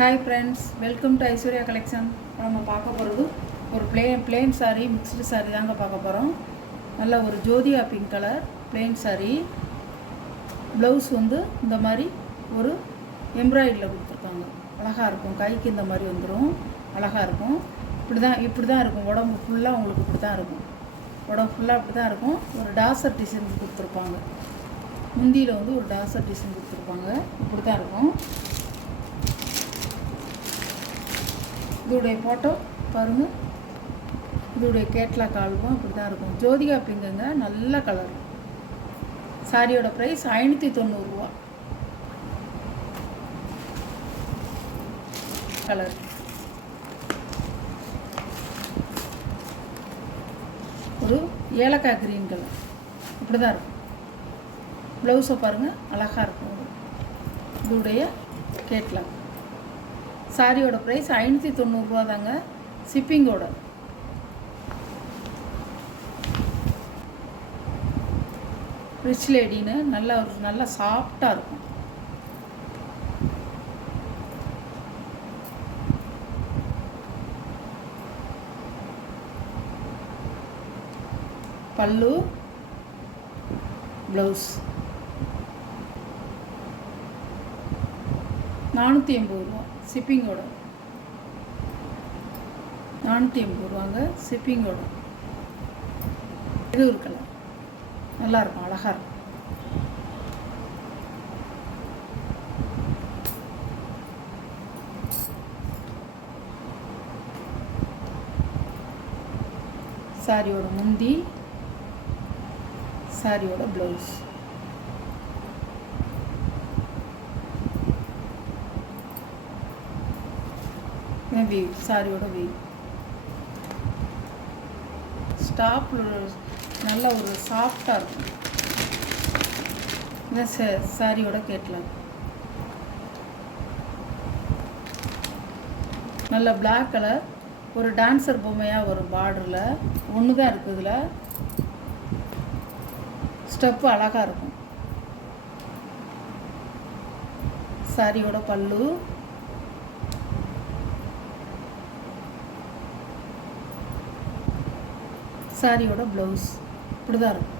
Hi friends, welcome to Aishwarya collection. நம்ம பார்க்க போகிறது ஒரு பிளெயின் சாரீ, மிக்ஸ்டு சாரீ தாங்க பார்க்க போகிறோம். நல்ல ஒரு ஜோதியா pink colour plain sari. Blouse வந்து இந்த மாதிரி ஒரு எம்ப்ராய்டரியில் கொடுத்துருக்காங்க. அழகாக இருக்கும். கைக்கு இந்த மாதிரி வந்துடும். அழகாக இருக்கும். இப்படி தான் இருக்கும். உடம்பு ஃபுல்லாக உங்களுக்கு இப்படி தான் இருக்கும். உடம்பு ஃபுல்லாக இப்படி தான் இருக்கும். ஒரு டாசர் டிசைன் கொடுத்துருப்பாங்க. முந்தியில் வந்து ஒரு டாசர் டிசைன் கொடுத்துருப்பாங்க. இப்படி தான் இருக்கும். இதோடைய ஃபோட்டோ பாருங்கள். இதோடைய கேட்லாக் ஆல்பம் இப்படி தான் இருக்கும். ஜோதிகா பிங்குங்க, நல்ல கலர். சாரியோட ப்ரைஸ் 590 ரூபா. கலர் ஒரு ஏலக்காய் கிரீன் கலர் இப்படி தான் இருக்கும். ப்ளவுஸை பாருங்கள், அழகாக இருக்கும். இதோடைய கேட்லாக். சாரியோட ப்ரைஸ் 590 ரூபா தாங்க, ஷிப்பிங்கோட. ரிச் லேடின்னு நல்லா சாஃப்டாக இருக்கும். பல்லு, ப்ளவுஸ் 480 ரூபா ஷிப்பிங்கோட. 480 ரூபாங்க ஷிப்பிங்கோட. இது ஒரு கலர் நல்லாயிருக்கும், அழகாக இருக்கும். சாரியோட முந்தி, சாரியோட ப்ளவுஸ். வீவ், சாரியோட வீவ். ஸ்டாப் நல்ல ஒரு சாஃப்டாக இருக்கும். இந்த சாரியோட கேட்லாக். நல்ல பிளாக் கலர், ஒரு டான்ஸர் பொம்மையாக வரும். பார்டரில் ஒன்று தான் இருக்குது. இதில் ஸ்டெப்பு அழகாக இருக்கும். சாரியோட பல்லு, சாரியோட ப்ளவுஸ் இப்படி தான் இருக்கும்.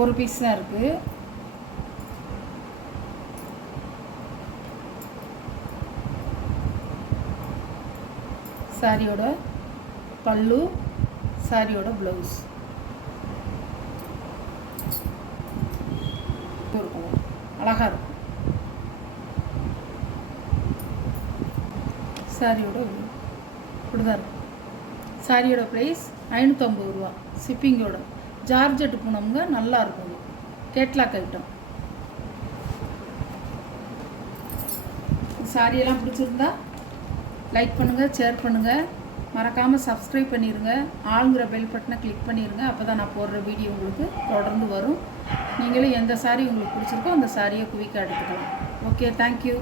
ஒரு பீஸ் தான் இருக்குது. சாரியோட பல்லு, சாரியோட ப்ளவுஸ். அழகாக இருக்கும். சாரியோட இப்படி தான் இருக்கும். சாரியோட ப்ரைஸ் 550 ரூபா ஷிப்பிங்கோட. ஜார்ஜெட்டு பூனம்ங்க, நல்லா இருக்கும். Catalogue item. சாரியெல்லாம் பிடிச்சிருந்தா லைக் பண்ணுங்கள், ஷேர் பண்ணுங்கள். மறக்காமல் சப்ஸ்கிரைப் பண்ணிடுங்க. ஆளுங்கிற பெல் பட்டனை கிளிக் பண்ணிடுங்க. அப்போ தான் நான் போடுற வீடியோ உங்களுக்கு தொடர்ந்து வரும். நீங்களும் எந்த சாரி உங்களுக்கு பிடிச்சிருக்கோ அந்த சாரியை குயிக்காக எடுத்துக்கலாம். Okay, thank you.